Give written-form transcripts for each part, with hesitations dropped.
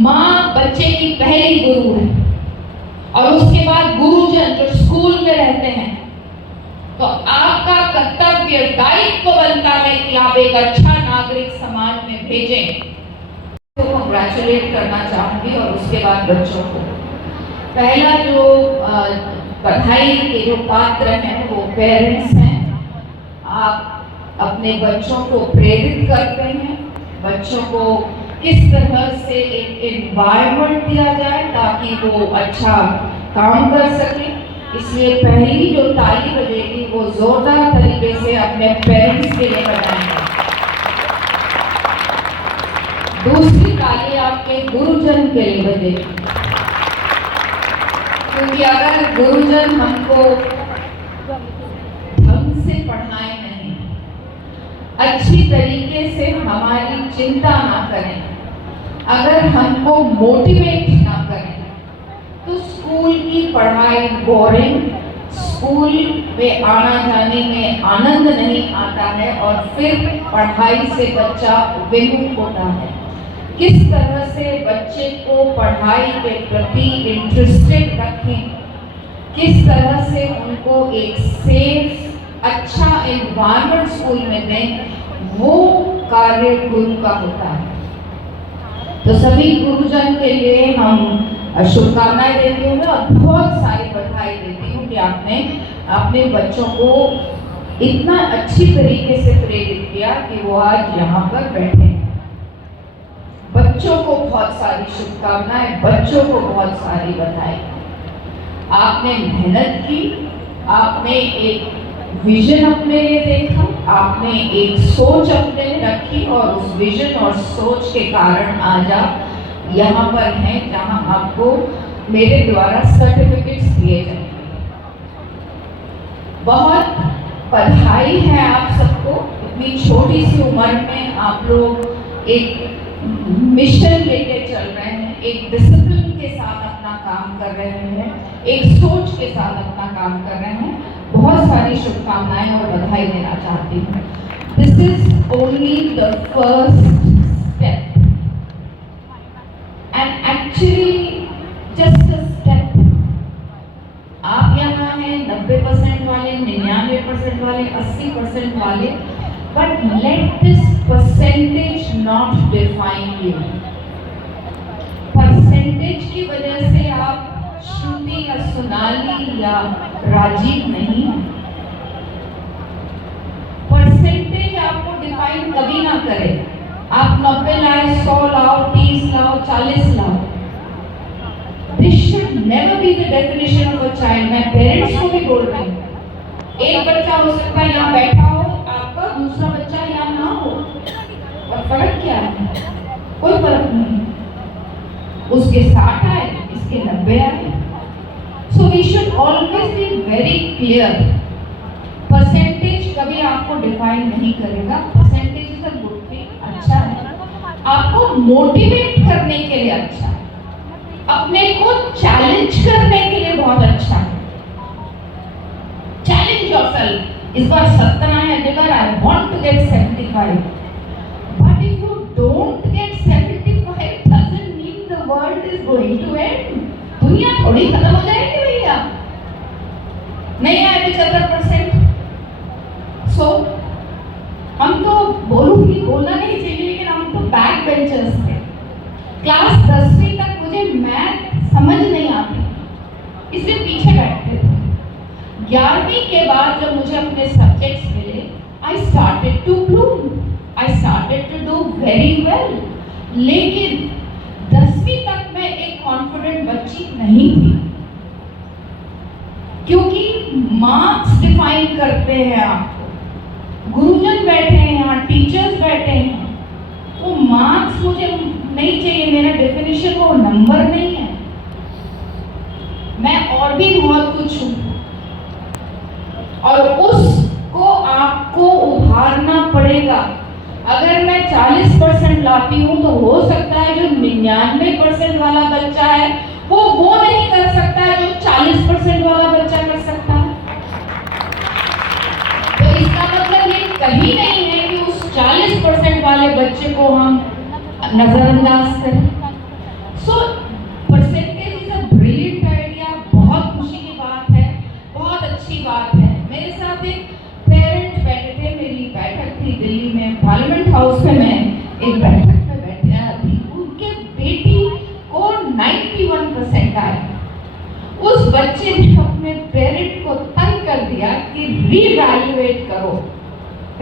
माँ बच्चे की पहली गुरु है और उसके बाद गुरुजन जो स्कूल में रहते हैं। तो आपका कर्तव्य दायित्व बनता है कि आप एक अच्छा नागरिक समाज में भेजें। तो कंग्रेचुलेट करना चाहूंगी और उसके बाद बच्चों को। पहला जो बधाई के जो पात्र हैं वो पेरेंट्स हैं। आप अपने बच्चों को प्रेरित करते हैं, बच्चों को किस तरह से एक एनवायरनमेंट दिया जाए ताकि वो अच्छा काम कर सके। इसलिए पहली जो ताली बजेगी वो जोरदार तरीके से अपने पेरेंट्स के लिए बजाएंगे। दूसरी ताली आपके गुरुजन के लिए बजेगी, क्योंकि अगर गुरुजन हमको ढंग से पढ़ाए नहीं, अच्छी तरीके से हमारी चिंता ना करें, अगर हमको मोटिवेट ना करें, तो स्कूल की पढ़ाई बोरिंग, स्कूल में आना जाने में आनंद नहीं आता है और फिर पढ़ाई से बच्चा विमुख होता है। किस तरह से बच्चे को पढ़ाई के प्रति इंटरेस्टेड रखें, किस तरह से उनको एक सेफ अच्छा एनवायरनमेंट स्कूल में दें, वो कार्य गुरु का होता है। तो सभी गुरुजन के लिए हम शुभकामनाएं देती हूँ और बहुत सारी बधाई देती हूँ कि आपने अपने बच्चों को इतना अच्छी तरीके से प्रेरित किया कि वो आज यहाँ पर बैठे हैं। बच्चों को बहुत सारी शुभकामनाएं, बच्चों को बहुत सारी बधाई। आपने मेहनत की, आपने एक विजन अपने लिए देखा, आपने एक सोच अपने लिए रखी और उस विजन और सोच के कारण आज आप यहाँ पर हैं जहाँ आपको मेरे द्वारा सर्टिफिकेट्स दिए जाएंगे। बहुत बधाई है आप सबको। इतनी छोटी सी उम्र में आप लोग एक मिशन लेके चल रहे हैं, एक डिसिप्लिन के साथ अपना काम कर रहे हैं, एक सोच के साथ अपना काम कर रहे हैं। बहुत सारी शुभकामनाएं और बधाई देना चाहती हूँ। This is only the first step and actually just a step. आप यहाँ हैं 90% वाले, 99% वाले, 80% वाले, but let this percentage not define you. Percentage की वजह से आप श्रुति या सोनाली या राजीव नहीं है। परसेंटेज आपको डिफाइन कभी ना करे। आप 90 लाए, 100 लाओ, 30 लाओ, 40 लाओ, this should never be the definition of a child. मैं पेरेंट्स को भी बोल रही हूँ, एक बच्चा हो सकता है यहाँ बैठा हो आपका, दूसरा बच्चा यहाँ ना हो, और फर्क क्या है? कोई फर्क नहीं। उसके 60 आए, इसके 90 आए। So we should always be very clear. Percentage कभी आपको डिफाइन नहीं करेगा। Percentage is a good thing, अच्छा है, आपको मोटिवेट करने के लिए अच्छा है, अपने को चैलेंज करने के लिए बहुत अच्छा है। Challenge yourself. इस बार 70 है, अगर I want to get 75, but if you don't get 75 doesn't mean the world is going to end. दुनिया थोड़ी खत्म हो जाएगी भैया। नहीं आए 75%। सो हम तो बोलना नहीं चाहिए, लेकिन हम तो बैक बेंचर्स थे। क्लास 10वीं तक मुझे मैथ समझ नहीं आती, इसलिए पीछे बैठते थे। 11वीं के बाद जब मुझे अपने सब्जेक्ट्स मिले, I started to bloom, I started to do very well. लेकिन 10वीं तक मैं एक कॉन्फिडेंट बच्ची नहीं थी, क्योंकि मार्क्स डिफाइन करते हैं आपको। गुरुजन बैठे हैं यहाँ, टीचर्स बैठे हैं, वो मार्क्स मुझे नहीं चाहिए। मेरा डेफिनेशन वो नंबर नहीं है, मैं और भी बहुत कुछ हूँ, और उसको आपको उभारना पड़ेगा। अगर मैं 40% लाती हूँ तो हो सकता है जो 99% वाला बच्चा है वो नहीं कर सकता है जो 40% वाला बच्चा कर सकता है। तो इसका मतलब ये कहीं नहीं है कि उस 40% वाले बच्चे को हम नजरअंदाज करें। 91% आए, उस बच्चे ने अपने पेरेंट को तंग कर दिया कि रीवैल्यूएट करो,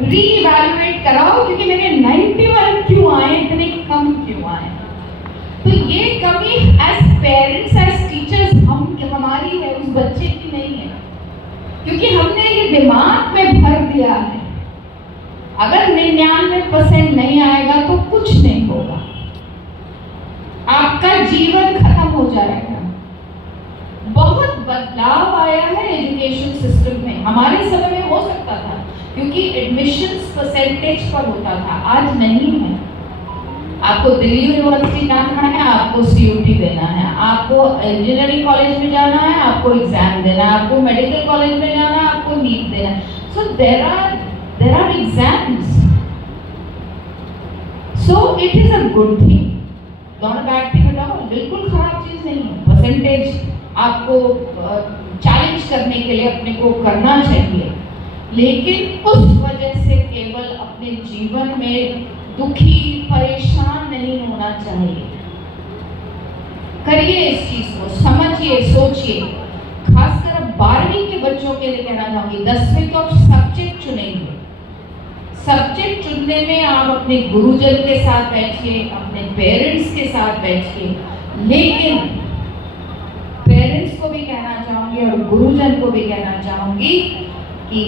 रीवैल्यूएट कराओ, क्योंकि मेरे 91 क्यों आए, इतने कम क्यों आए। तो ये कमी एज पेरेंट्स, एज टीचर्स हमारी है, उस बच्चे की नहीं है, क्योंकि हमने ये दिमाग में भर दिया है अगर 99% नहीं आएगा तो कुछ नहीं होगा, आपका जीवन खत्म हो जाएगा। बहुत बदलाव आया है एजुकेशन सिस्टम में, हमारे समय में हो सकता था क्योंकि एडमिशंस परसेंटेज पर होता था, आज नहीं है। आपको दिल्ली यूनिवर्सिटी जाना है, आपको सीयूटी देना है, आपको इंजीनियरिंग कॉलेज में जाना है, आपको एग्जाम देना है, आपको मेडिकल कॉलेज में जाना है, आपको नीट देना है। So there are exams, so it is a good thing, not a bad thing at all, बिल्कुल खराब चीज नहीं है। परसेंटेज आपको चैलेंज करने के लिए अपने को करना चाहिए, लेकिन उस वजह से केवल अपने जीवन में दुखी परेशान नहीं होना चाहिए। करिए इस चीज को, समझिए, सोचिए। खासकर 12वीं के बच्चों के लिए कहना चाहूंगी, 10वीं तो आप सब्जेक्ट चुनेंगे, सब्जेक्ट चुनने में आप अपने गुरुजन के साथ बैठिए, अपने पेरेंट्स के साथ बैठिए, लेकिन पेरेंट्स को भी कहना चाहूंगी और गुरुजन को भी कहना चाहूंगी कि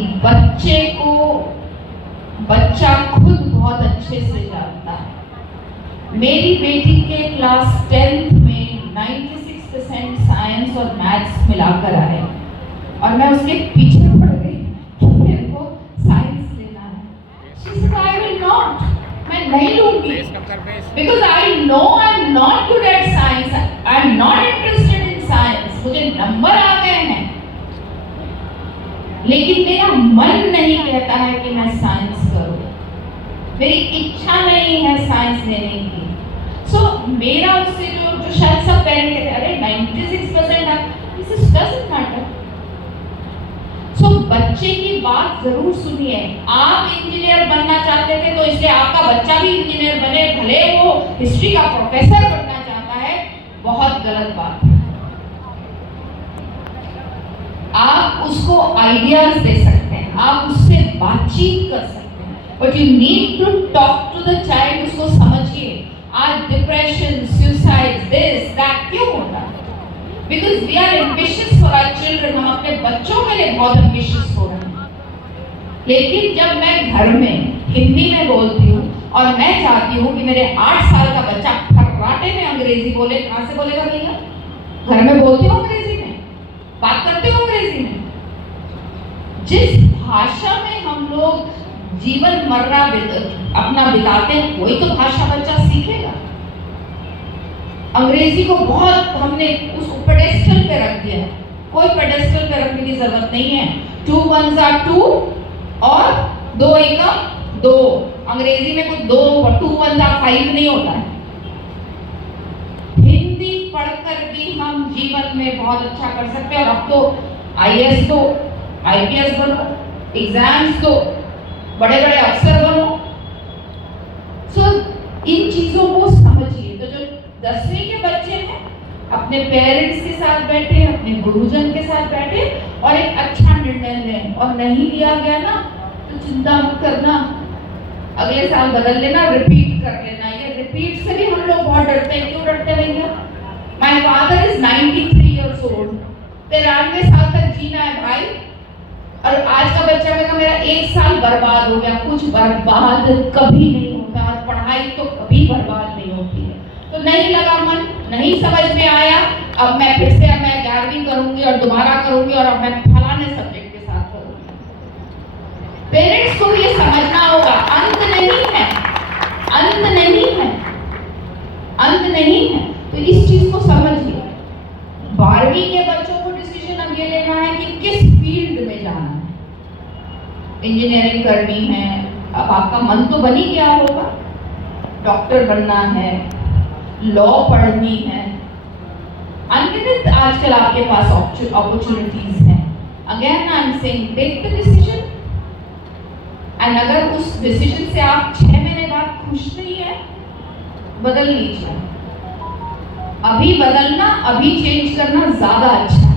बच्चा खुद बहुत अच्छे से जानता है। मेरी बेटी के क्लास 10th में 96% साइंस और मैथ्स मिलाकर आए और मैं उसके पीछे पड़ गई कि मेरे को साइंस लेना है। She said, I will not, मैं नहीं लूंगी, because I know I'm not good at science, I'm not interested in science, मुझे नंबर आ गए हैं लेकिन मेरा मन नहीं कहता है कि मैं साइंस करूं, मेरी इच्छा नहीं है साइंस लेने की। सो मेरा उससे जो शायद सब पेरेंट कहते हैं, अरे 96% दिस डजंट मैटर। सो बच्चे की बात जरूर सुनिए। आप इंजीनियर बनना चाहते थे तो इसलिए आपका बच्चा भी इंजीनियर बने, भले वो हिस्ट्री का प्रोफेसर बनना चाहता है, बहुत गलत बात है। आप उसको आइडियाज दे सकते हैं, आप उससे बातचीत कर सकते हैं, but you need to talk to the child. उसको समझिए, आज डिप्रेशन, सुसाइड, दिस दैट क्यों होता है? Because we are ambitious for our children, हम अपने बच्चों के लिए बहुत एम्बिशियस हो रहे हैं। लेकिन जब मैं घर में हिंदी में बोलती हूँ और मैं चाहती हूँ कि मेरे 8 साल का बच्चा फर्राटे में अंग्रेजी बोले, कहाँ से बोलेगा भैया? घर में बोलती हूँ अंग्रेजी में, बात करते हो अंग्रेजी में। जिस भाषा में हम लोग जीवन मर्रा अपना बिताते हैं, कोई तो भाषा बच्चा सीखेगा। अंग्रेजी को बहुत हमने उस पेडेस्टल पे रख दिया है, कोई पेडेस्टल पे रखने की जरूरत नहीं है। 2 1s are 2 और 2 एकम 2। अंग्रेजी में कुछ 2 1s are 5 नहीं होता है। हिंदी पढ़कर भी हम जीवन में बहुत अच्छा कर सकते हैं। और अब तो IAS दो, IPS बनो, एग्जाम्स दो, बड़े बड़े अफसर बनो। सो इन चीजों को समझिए। तो जो 10वीं के बच्चे हैं, अपने पेरेंट्स के साथ बैठे, अपने गुरुजन के साथ बैठे और एक अच्छा निर्णय लें। और नहीं लिया गया ना तो चिंता मत करना, अगले साल बदल लेना, रिपीट कर लेना। ये रिपीट से भी हम लोग बहुत डरते हैं। क्यों डरते हैं भैया? My father is 93 years old, 93 साल तक जीना है भाई। और आज का बच्चा कहेगा मेरा 1 साल बर्बाद हो गया। कुछ बर्बाद कभी नहीं होता और पढ़ाई तो कभी बर्बाद नहीं होती है। तो नहीं लगा मन, नहीं समझ में आया, अब मैं फिर से 11वीं करूंगी और दोबारा करूंगी और अब मैं फलाने सब्जेक्ट के साथ करूंगी। पेरेंट्स को ये समझना होगा, अंत नहीं है, अंत नहीं है, अंत नहीं है। तो इस चीज को समझिए। 12वीं के बच्चों को डिसीजन अब ये लेना है कि किस फील्ड में जाना है। इंजीनियरिंग करनी है, अब आपका मन तो बन ही गया होगा, डॉक्टर बनना है, लॉ पढ़नी है, अनगिनत आजकल आपके पास अपॉर्चुनिटीज हैं। Again I am saying take the decision. And अगर उस डिसीजन से आप 6 महीने बाद खुश नहीं है, बदल लीजिए। अभी बदलना, अभी चेंज करना ज्यादा अच्छा है।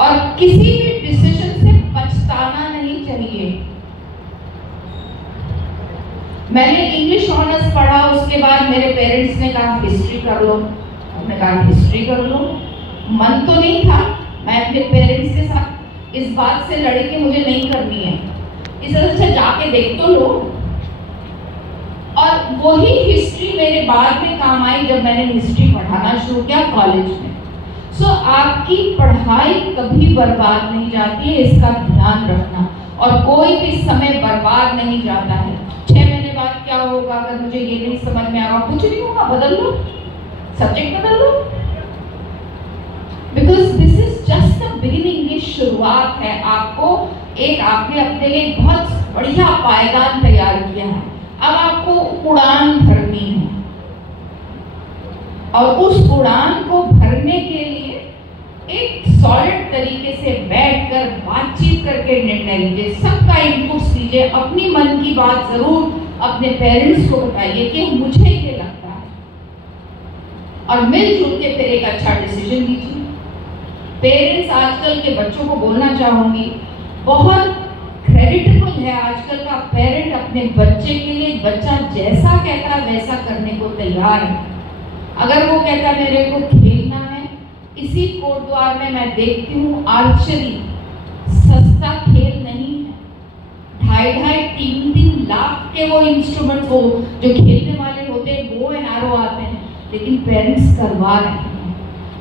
और किसी भी डिसीजन से पछताना नहीं चाहिए। मैंने इंग्लिश ऑनर्स पढ़ा, उसके बाद मेरे पेरेंट्स ने कहा हिस्ट्री कर लो। मैंने कहा हिस्ट्री कर लो, मन तो नहीं था। मैं अपने पेरेंट्स के साथ इस बात से लड़ी कि मुझे नहीं करनी है, इस तरह से जाके देख तो लो। और वही हिस्ट्री मेरे बाद में काम आई जब मैंने हिस्ट्री पढ़ाना शुरू किया कॉलेज में। सो आपकी पढ़ाई कभी बर्बाद नहीं जाती है, इसका ध्यान रखना। और कोई भी समय बर्बाद नहीं जाता है। 6 महीने बाद क्या होगा, अगर मुझे ये नहीं समझ में आ रहा, कुछ नहीं होगा, बदल लो, सब्जेक्ट बदल लो। Because this is just the beginning, ये शुरुआत है। आपने अपने लिए बहुत बढ़िया पायदान तैयार किया है। अब आपको उड़ान भरनी है, और उस उड़ान को भरने के लिए एक सॉलिड तरीके से बैठकर बातचीत करके निर्णय लीजिए। सबका इनपुट लीजिए, अपनी मन की बात जरूर अपने पेरेंट्स को बताइए कि मुझे ये लगता है, और मिलजुल के फिर एक अच्छा डिसीजन लीजिए। पेरेंट्स, आजकल के बच्चों को बोलना चाहूंगी, बहुत क्रेडिटेबल है आजकल का पेरेंट अपने बच्चे के लिए। बच्चा जैसा कहता है वैसा करने को तैयार है। अगर वो कहता है मेरे को खेलना है, इसी कोटद्वार में मैं देखती हूँ आर्चरी सस्ता खेल नहीं है। 2.5-3 लाख के वो इंस्ट्रूमेंट वो जो खेलने वाले होते हैं, वो एनआरओ आते हैं, लेकिन पेरेंट्स करवा रहे हैं।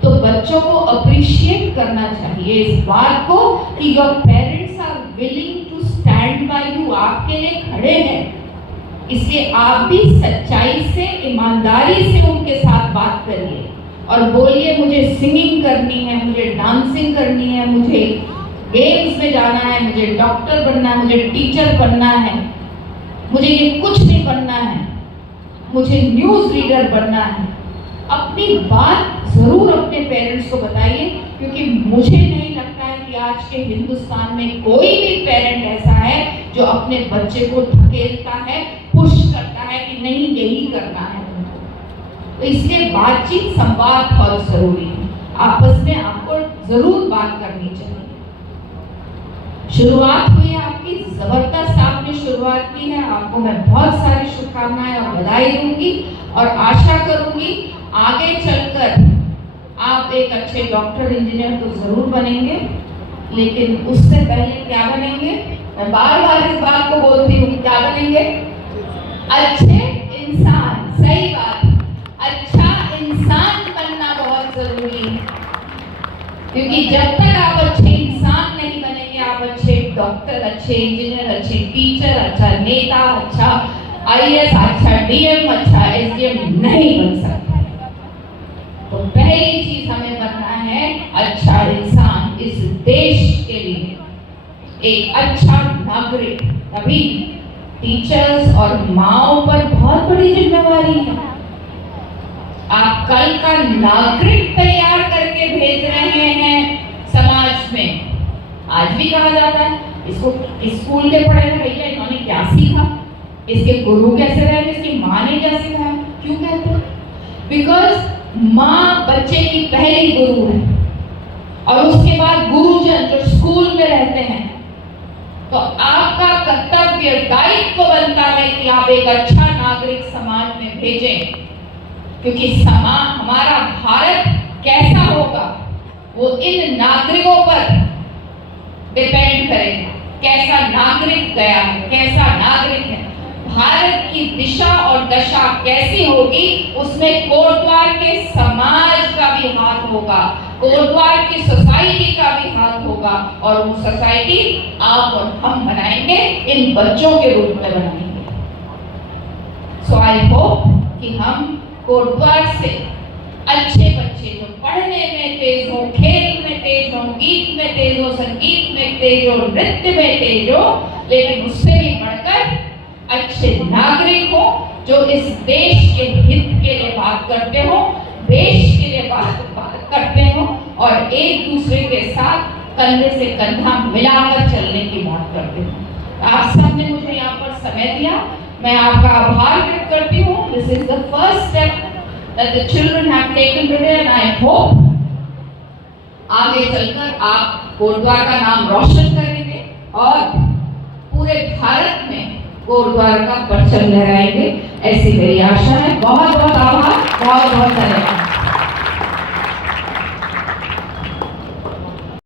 तो बच्चों को अप्रिशिएट करना चाहिए इस बात को कि your parents are willing to stand by you, आपके लिए खड़े हैं। इसलिए आप भी सच्चाई से, ईमानदारी से उनके साथ बात करिए और बोलिए मुझे सिंगिंग करनी है, मुझे डांसिंग करनी है, मुझे गेम्स में जाना है, मुझे डॉक्टर बनना है, मुझे टीचर बनना है, मुझे ये कुछ नहीं बनना है, मुझे न्यूज़ रीडर बनना है। अपनी बात जरूर अपने पेरेंट्स को बताइए, क्योंकि मुझे नहीं लगता है कि आज के हिंदुस्तान में कोई भी पेरेंट ऐसा है जो अपने बच्चे को धकेलता है, पुश करता है कि नहीं यही करना है। तो इसलिए बातचीत, संवाद बहुत जरूरी है। आपस में आपको जरूर बात करनी चाहिए। शुरुआत हुई है आपकी, जबरदस्त आपने शुरुआत की है। आपको मैं बहुत सारी शुभकामनाएं और बधाई दूंगी, और आशा करूंगी आगे चलकर आप एक अच्छे डॉक्टर, इंजीनियर तो जरूर बनेंगे, लेकिन उससे पहले क्या बनेंगे? मैं बार बार इस बात को बोलती हूँ, क्या बनेंगे? अच्छे इंसान। सही बात, अच्छा इंसान बनना बहुत जरूरी है, क्योंकि जब तक आप अच्छे इंसान नहीं बनेंगे, आप अच्छे डॉक्टर, अच्छे इंजीनियर, अच्छे टीचर, अच्छा नेता, अच्छा आईएएस, अच्छा डीएम, अच्छा एसडीएम नहीं बन सकते। तो पहली चीज हमें बनना है अच्छा इंसान, इस देश के लिए एक अच्छा नागरिक। तभी टीचर्स और माओ पर बहुत बड़ी जिम्मेवारी है। आप कल का नागरिक तैयार करके भेज रहे हैं समाज में। आज भी कहा जाता है इसको स्कूल के पढ़ेगा, भैया इन्होंने क्या सीखा, इसके गुरु कैसे रहे, इसकी माँ ने क्या सिखाया। क्यों कहते हैं? बिकॉज माँ बच्चे की पहली गुरु है, और उसके बाद गुरुजन जो स्कूल में रहते हैं। तो आपका कर्तव्य, दायित्व बनता है कि आप एक अच्छा नागरिक समाज में भेजें, क्योंकि हमारा भारत कैसा होगा वो इन नागरिकों पर डिपेंड करेगा। कैसा नागरिक गया है, कैसा नागरिक है, भारत की दिशा और दशा कैसी होगी, उसमें कोटद्वार के समाज का भी हाथ होगा, कोटद्वार की सोसाइटी का भी हाथ होगा, और वो सोसाइटी आप और हम बनाएंगे, इन बच्चों के रूप में बनाएंगे। सो आई होप कि हम कोटद्वार से अच्छे बच्चे जो पढ़ने में तेज हो, खेल में तेज हो, गीत में तेज हो, संगीत में तेज हो, नृत्य में तेज हो, लेकिन उससे भी बढ़कर अच्छे नागरिक हो, जो इस देश के हित के लिए बात करते हो, देश के लिए बात करते हो, और एक दूसरे के साथ कंधे से कंधा मिलाकर चलने की बात करते हो। आप सबने मुझे यहाँ पर समय दिया, मैं आपका आभार व्यक्त करती हूँ। This is the first step that the children have taken today, and I hope आगे चलकर आप गुरुद्वारा का नाम रोशन करेंगे और पूरे भारत में गुरुद्वारा का परचम लहराएंगे, ऐसी मेरी आशा है। बहुत बहुत आभार, बहुत बहुत धन्यवाद।